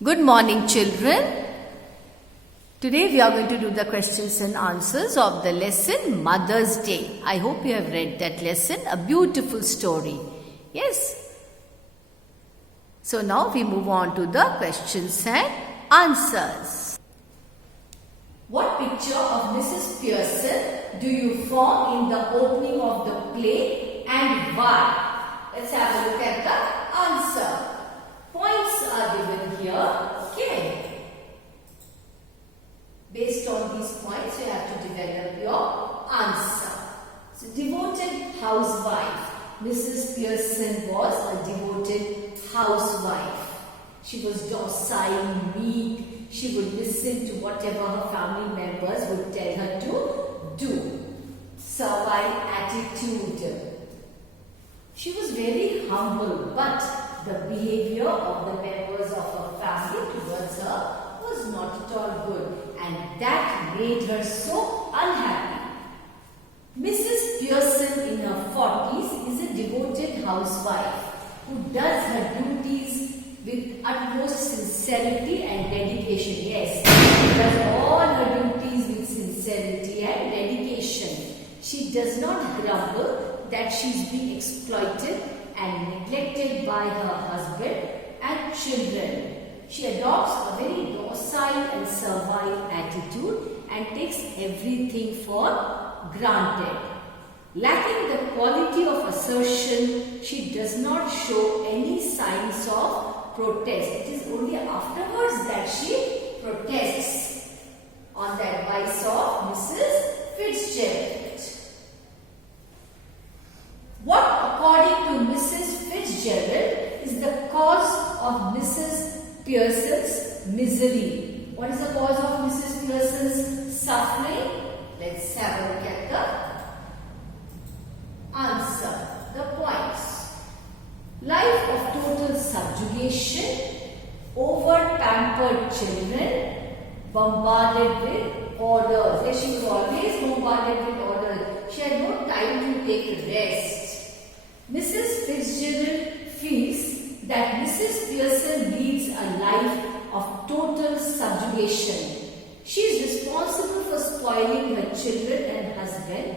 Good morning, children. Today we are going to do the questions and answers of the lesson Mother's Day. I hope you have read that lesson, a beautiful story. Yes. So now we move on to the questions and answers. What picture of Mrs. Pearson do you form in the opening of the play and why? Let's have a look at the answer. Points are given here. Okay. Based on these points, you have to develop your answer. So, devoted housewife. Mrs. Pearson was a devoted housewife. She was docile, meek. She would listen to whatever her family members would tell her to do. Servile attitude. She was very humble, but the behavior of the members of her family towards her was not at all good, and that made her so unhappy. Mrs. Pearson in her 40s is a devoted housewife who does her duties with utmost sincerity and dedication. Yes, she does all her duties with sincerity and dedication. She does not grumble that she is being exploited and neglected by her husband and children. She adopts a very docile and servile attitude and takes everything for granted. Lacking the quality of assertion, she does not show any signs of protest. It is only afterwards that she protests on the advice of Mrs. Fitzgerald. What, according to Mrs. Fitzgerald, is the cause of Mrs. Pearson's misery? What is the cause of Mrs. Pearson's suffering? Let's have a look at the answer, the points. Life of total subjugation, over-pampered children, bombarded with orders. Yes, she was always bombarded with orders. She had no time to take rest. Mrs. Fitzgerald feels that Mrs. Pearson leads a life of total subjugation. She is responsible for spoiling her children and husband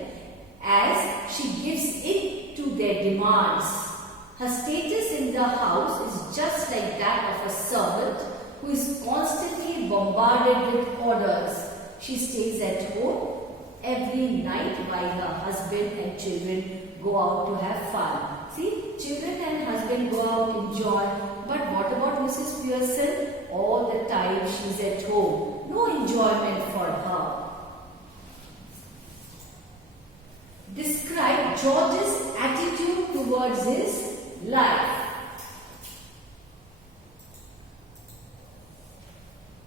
as she gives in to their demands. Her status in the house is just like that of a servant who is constantly bombarded with orders. She stays at home every night while her husband and children go out to have fun. See, children and husband go out, enjoy. But what about Mrs. Pearson? All the time she is at home. No enjoyment for her. Describe George's attitude towards his life.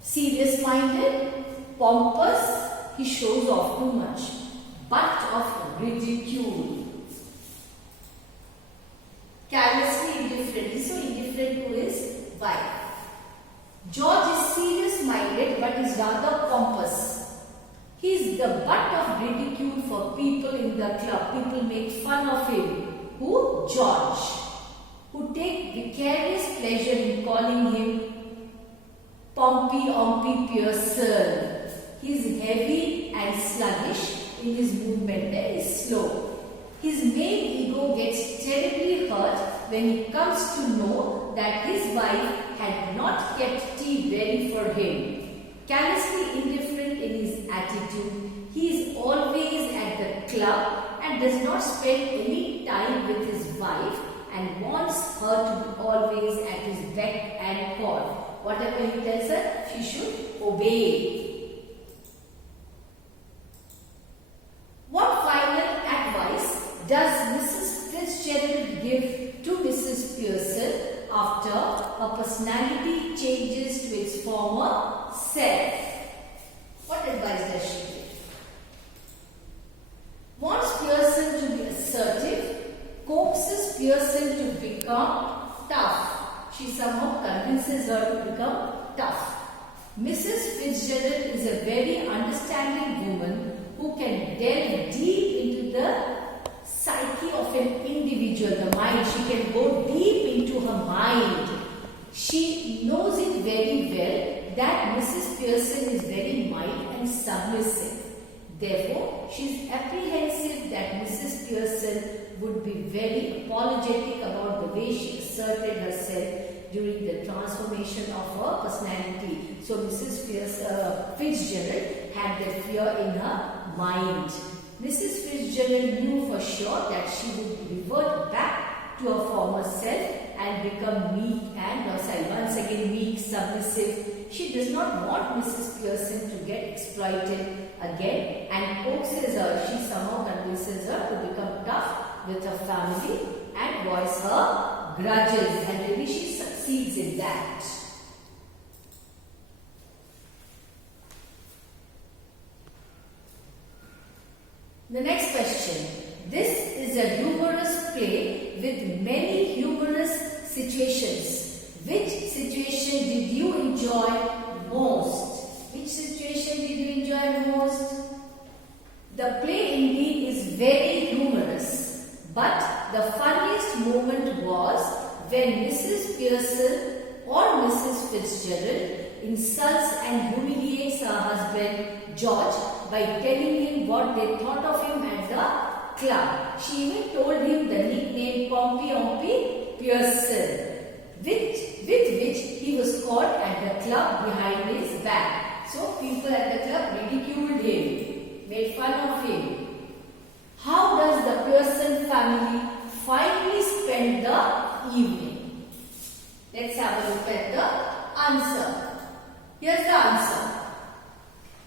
Serious-minded, pompous, he shows off too much. Butt of ridicule. Carelessly indifferent. He is so indifferent to his wife. George is serious-minded but is rather pompous. He is the butt of ridicule for people in the club. People make fun of him. Who? George. Who take vicarious pleasure in calling him Pompey Ompy Pearson. He is heavy and sluggish in his movement, very slow. His main ego gets terribly hurt when he comes to know that his wife had not kept tea ready for him. Carelessly indifferent in his attitude, he is always at the club and does not spend any time with his wife and wants her to be always at his beck and call. Whatever he tells her, she should obey. What final advice does Mrs. Fitzgerald give to Mrs. Pearson after her personality changes to its former self? What advice does she give? Wants Pearson to be assertive, coaxes Pearson to become tough. She somehow convinces her to become tough. Mrs. Fitzgerald is a very understanding woman who can delve deep into the psyche of an individual, the mind. She can go deep into her mind. She knows it very that Mrs. Pearson is very mild and submissive. Therefore, she is apprehensive that Mrs. Pearson would be very apologetic about the way she asserted herself during the transformation of her personality. So, Mrs. Fitzgerald had that fear in her mind. Mrs. Fitzgerald knew for sure that she would revert back to her former self and become meek and once again meek, submissive. She does not want Mrs. Pearson to get exploited again and coaxes her. She somehow convinces her to become tough with her family and voice her grudges, and maybe she succeeds in that. The next question. This is a humorous play with many humorous situations. Which situation did you enjoy most? Which situation did you enjoy most? The play indeed is very humorous, but the funniest moment was when Mrs. Pearson or Mrs. Fitzgerald insults and humiliates her husband George by telling him what they thought of him at the club. She even told him the nickname Pompey Ompy Pearson, with which he was called at the club behind his back. So people at the club ridiculed him, made fun of him. How does the Pearson family finally spend the evening? Let's have a look at the answer. Here's the answer.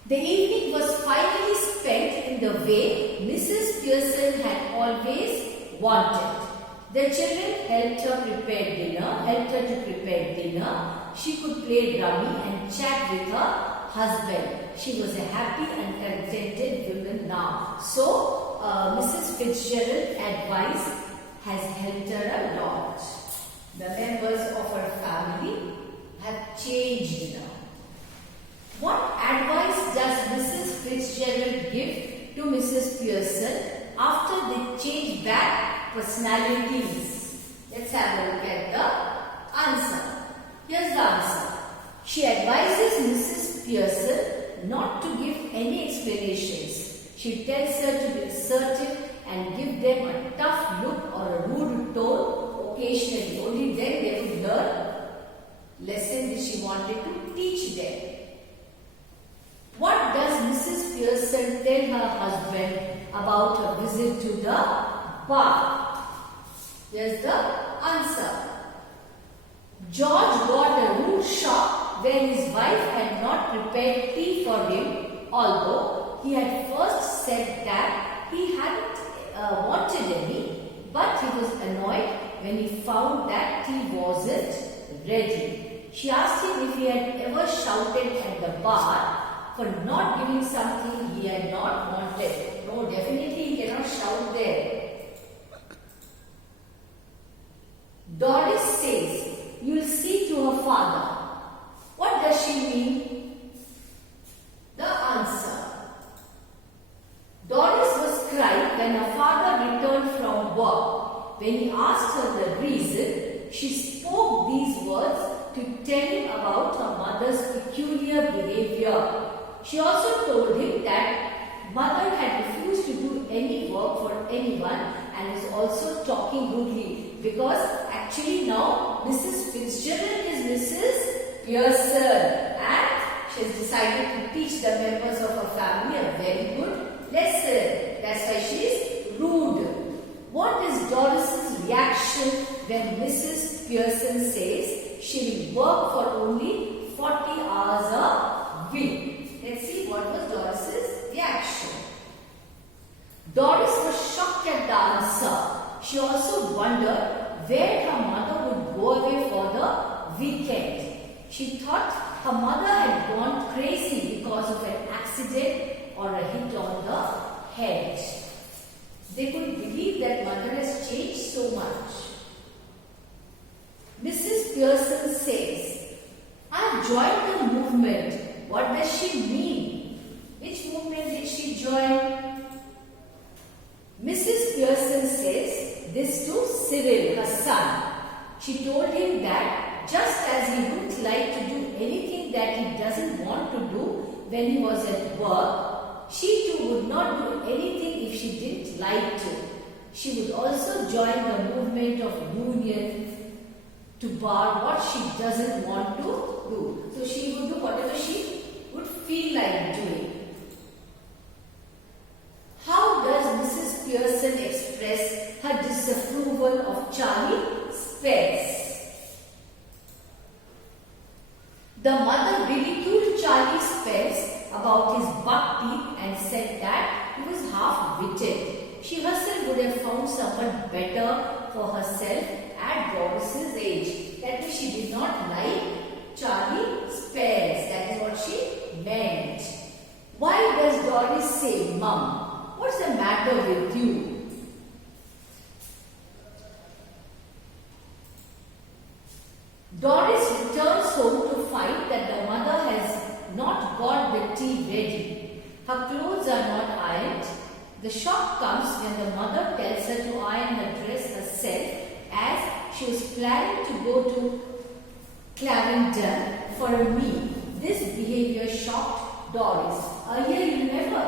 The evening was finally spent in the way Mrs. Pearson had always wanted. The children helped her to prepare dinner. She could play rummy and chat with her husband. She was a happy and contented woman now. So, Mrs. Fitzgerald's advice has helped her a lot. The members of her family have changed now. What advice does Mrs. Fitzgerald give to Mrs. Pearson after they change back personalities? Let's have a look at the answer. Here's the answer. She advises Mrs. Pearson not to give any explanations. She tells her to be assertive and give them a tough look or a rude tone occasionally. Only then they would learn lessons that she wanted to teach them. What does Mrs. Pearson tell her husband about her visit to the bar? Here's the answer. George got a rude shock when his wife had not prepared tea for him, although he had first said that he hadn't wanted any, but he was annoyed when he found that tea wasn't ready. She asked him if he had ever shouted at the bar for not giving something he had not wanted. No, definitely he cannot shout there. Doris says, "You'll see to her father." What does she mean? The answer. Doris was crying when her father returned from work. When he asked her the reason, she spoke these words to tell him about her mother's peculiar behavior. She also told him that mother had refused to do any work for anyone and is also talking rudely, because actually now Mrs. Fitzgerald is Mrs. Pearson and she has decided to teach the members of her family a very good lesson. That's why she is rude. What is Doris's reaction when Mrs. Pearson says she will work for only 40 hours a week? Let's see what was Doris's reaction. Doris was shocked at the answer. She also wondered where her mother would go away for the weekend. She thought her mother had gone crazy because of an accident or a hit on the head. They couldn't believe that mother has changed so much. Mrs. Pearson says, "I've joined the movement." What does she mean? Which movement did she join? Mrs. Pearson says this to Cyril, her son. She told him that just as he wouldn't like to do anything that he when he was at work, she too would not do anything if she didn't like to. She would also join the movement of union to bar what she doesn't want to do. So she would do whatever she would feel like doing. How does Mrs. Pearson express her disapproval of Charlie Spears? The mother ridiculed Charlie Spears about his buck teeth and said that he was half-witted. She herself would have found someone better for herself at Doris's age. That means she did not like Charlie Spears. That is what she meant. Why does Doris say, "Mum, what's the matter with you?" Doris returns home to find that the mother has not got the tea ready. Her clothes are not ironed. The shock comes when the mother tells her to iron her dress herself, as she was planning to go to Clarendon for a meal. This behavior shocked Doris. Earlier, you remember,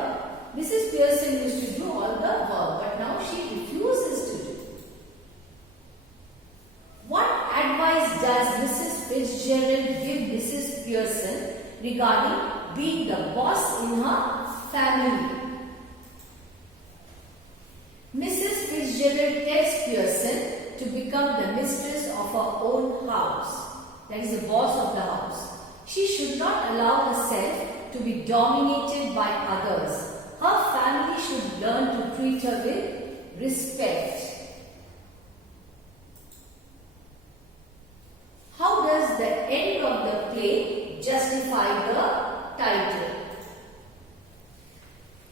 Mrs. Pearson used to do all the work, but now she refuses to do. What advice does Mrs. Fitzgerald give Mrs. Pearson regarding being the boss in her family? Mrs. Fitzgerald tells Pearson to become the mistress of her own house. That is the boss of the house. She should not allow herself to be dominated by others. Her family should learn to treat her with respect. How does the end of the play justify the title?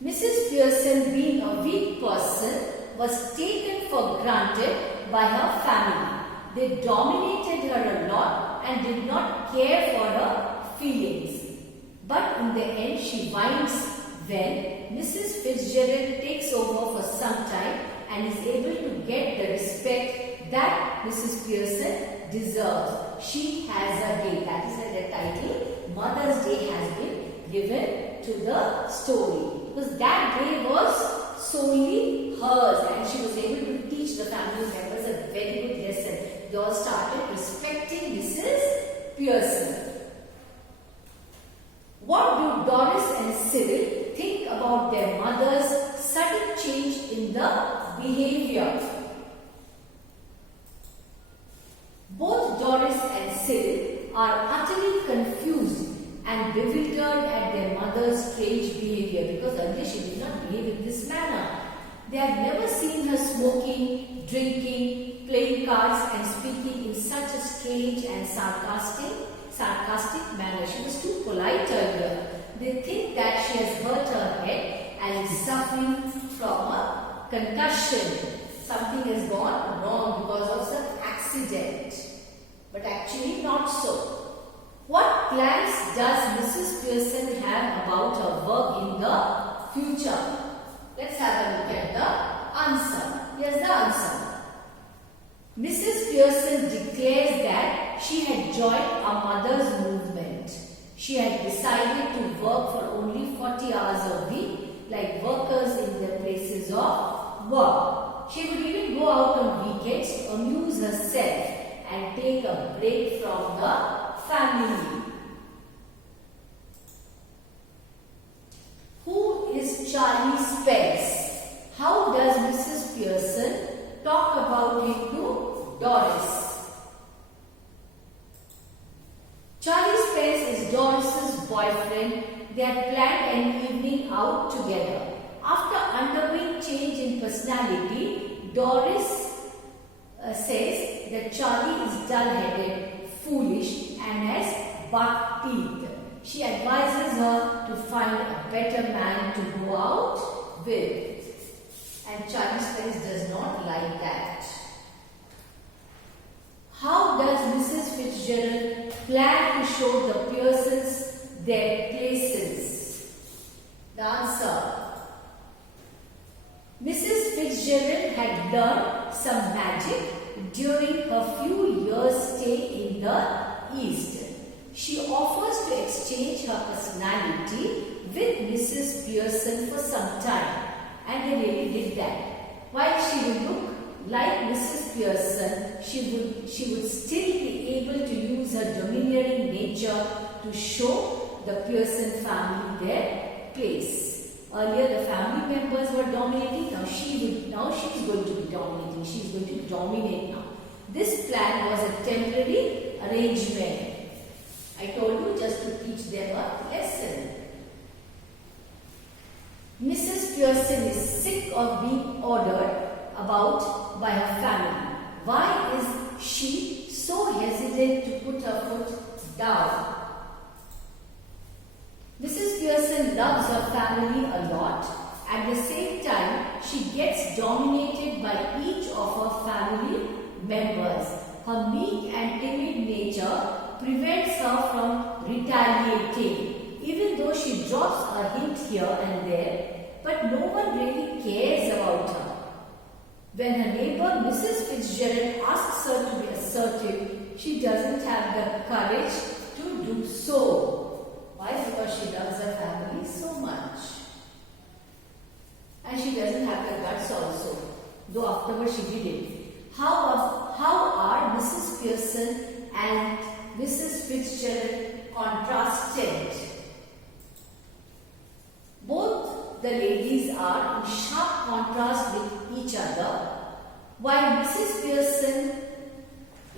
Mrs. Pearson, being a weak person, was taken for granted by her family. They dominated her a lot and did not care for her feelings. But in the end, she whines when Mrs. Fitzgerald takes over for some time and is able to get the respect that Mrs. Pearson deserves. She has a day. That is why the title Mother's Day has been given to the story. Because that day was solely hers and she was able to teach the family members a very good lesson. They all started respecting Mrs. Pearson. What do Doris and Cyril think about their mother's sudden change in the behavior? Both Doris and Cyril are utterly confused and bewildered at their mother's strange behavior, because earlier she did not behave in this manner. They had never seen her smoking, drinking, playing cards and speaking in such a strange and sarcastic manner. She was too polite earlier. They think that she has hurt her head and is suffering from a concussion. Something has gone wrong because of some accident. But actually not so. What plans does Mrs. Pearson have about her work in the future? Let's have a look at the answer. Here's the answer. Mrs. Pearson declares that she had joined a mother's movement. She had decided to work for only 40 hours a week, like workers in their places of work. She would even go out on weekends to amuse herself and take a break from the family. Who is Charlie Spears? How does Mrs. Pearson talk about him to Doris? Charlie Spears is Doris's boyfriend. They had planned an evening out together. After undergoing change in personality, Doris says that Charlie is dull-headed, foolish and has buck teeth. She advises her to find a better man to go out with. And Charlie Spears does not like that. How does Mrs. Fitzgerald plan to show the Pearsons their places? The answer. Mrs. Fitzgerald had learned some magic during her few years' stay in the East. She offers to exchange exchange her personality with Mrs. Pearson for some time, and they really did that. While she would look like Mrs. Pearson, she would still be able to use her domineering nature to show the Pearson family their place. Earlier the family members were dominating, now she's going to be dominating. She's going to dominate now. This plan was a temporary arrangement. I told you just to teach them a lesson. Mrs. Pearson is sick of being ordered about by her family. Why is she so hesitant to put her foot down? Mrs. Pearson loves her family a lot. At the same time, she gets dominated by each of her family members. Her meek and timid nature prevents her from retaliating, even though she drops a hint here and there, but no one really cares about her. When her neighbor Mrs. Fitzgerald asks her to be assertive, she doesn't have the courage to do so. Why? Because she loves her family so much. And she doesn't have the guts also, though afterwards she did it. How are Mrs. Pearson and Mrs. Fitzgerald contrasted? Both the ladies are in sharp contrast with each other. While Mrs. Pearson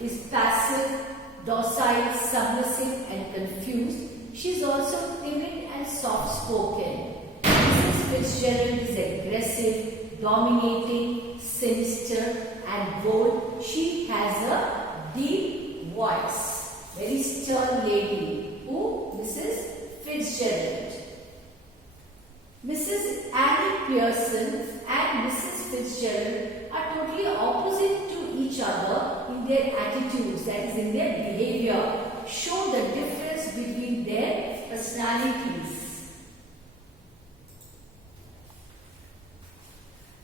is passive, docile, submissive and confused, she is also timid and soft-spoken. Mrs. Fitzgerald is aggressive, dominating, sinister and bold. She has a deep voice. Very stern lady. Who? Mrs. Fitzgerald. Mrs. Annie Pearson and Mrs. Fitzgerald are totally opposite to each other in their attitudes, that is in their behavior. Show the difference between their personalities.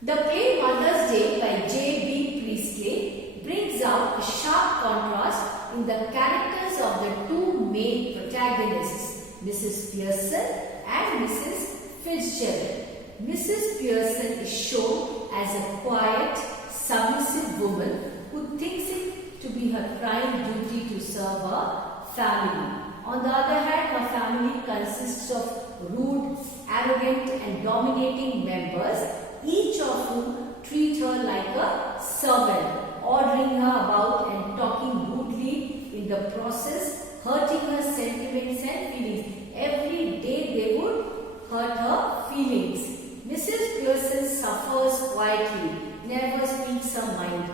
The play Mother's Day by J.B. Priestley brings out a sharp contrast in the characters of the two main protagonists, Mrs. Pearson and Mrs. Fitzgerald. Mrs. Pearson is shown as a quiet, submissive woman who thinks it to be her prime duty to serve her family. On the other hand, her family consists of rude, arrogant and dominating members, each of whom treat her like a servant, ordering her about and talking rudely, in the process hurting her sentiments and feelings. Every day they would hurt her feelings. Mrs. Pearson suffers quietly, never speaks her mind,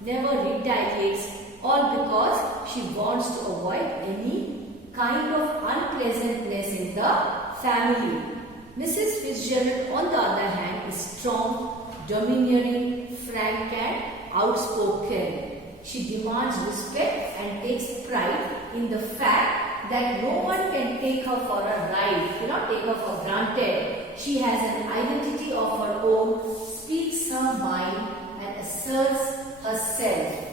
never retaliates, all because she wants to avoid any kind of unpleasantness in the family. Mrs. Fitzgerald, on the other hand, is strong, domineering, frank and outspoken. She demands respect and takes pride in the fact that no one can take her for a ride, cannot take her for granted. She has an identity of her own, speaks her mind and asserts herself.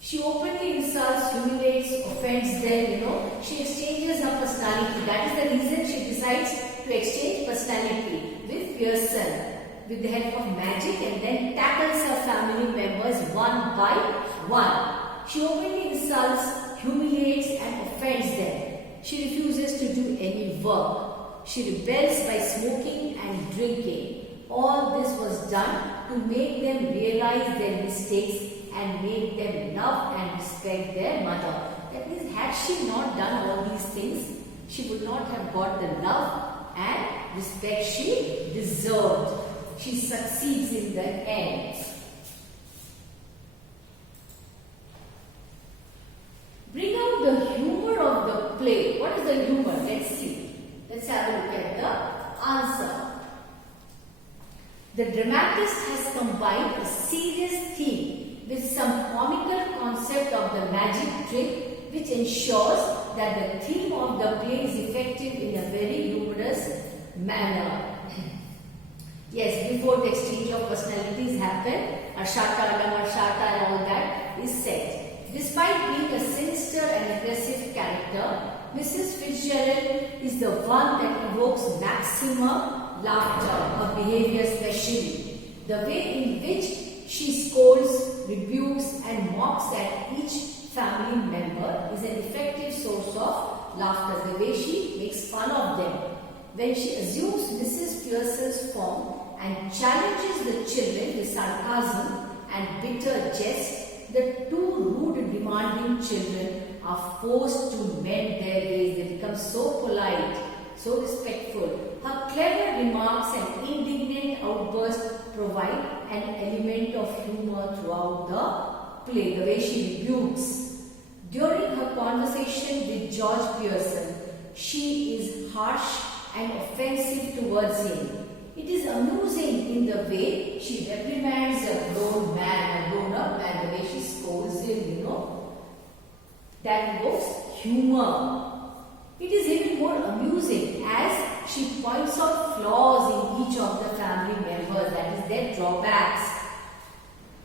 She openly insults, humiliates, offends them, She exchanges her personality. That is the reason she decides to exchange personality with Pearson with the help of magic, and then tackles her family members one by one. She openly insults, humiliates and offends them. She refuses to do any work. She rebels by smoking and drinking. All this was done to make them realize their mistakes and make them love and respect their mother. That means, had she not done all these things, she would not have got the love and respect she deserved. She succeeds in the end. Bring out the humor of the play. What is the humor? Let's see. Let's have a look at the answer. The dramatist has combined a serious theme with some comical concept of the magic trick, which ensures that the theme of the play is effective in a very humorous manner. Yes, before the exchange of personalities happen, Ashata and all that is said. Despite being a sinister and aggressive Mrs. Fitzgerald is the one that evokes maximum laughter, her behavior especially. The way in which she scolds, rebukes and mocks at each family member is an effective source of laughter. The way she makes fun of them. When she assumes Mrs. Pearson's form and challenges the children with sarcasm and bitter jest, the two rude, demanding children are forced to mend their ways. They become so polite, so respectful. Her clever remarks and indignant outbursts provide an element of humor throughout the play, the way she rebukes. During her conversation with George Pearson, she is harsh and offensive towards him. It is amusing in the way she reprimands a grown man, a grown-up man, the way she scolds him, that evokes humor. It is even more amusing as she points out flaws in each of the family members, that is their drawbacks.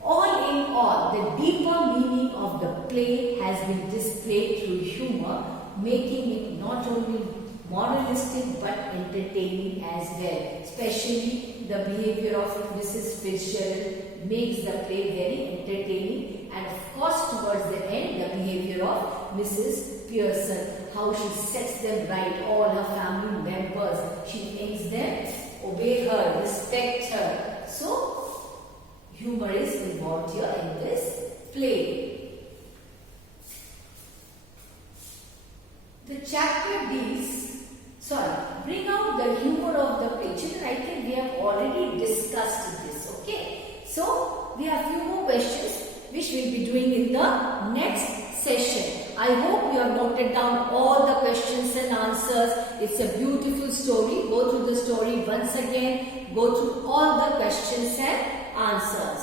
All in all, the deeper meaning of the play has been displayed through humor, making it not only moralistic but entertaining as well. Especially the behavior of Mrs. Fitzgerald makes the play very entertaining, and of course towards the end the behavior of Mrs. Pearson, how she sets them right, all her family members, she makes them obey her, respect her. So humor is involved here in this play. The chapter bring out the humor of the play. Children, I think we have already discussed this, okay? So, we have few more questions which we will be doing in the next session. I hope you have noted down all the questions and answers. It's a beautiful story. Go through the story once again. Go through all the questions and answers.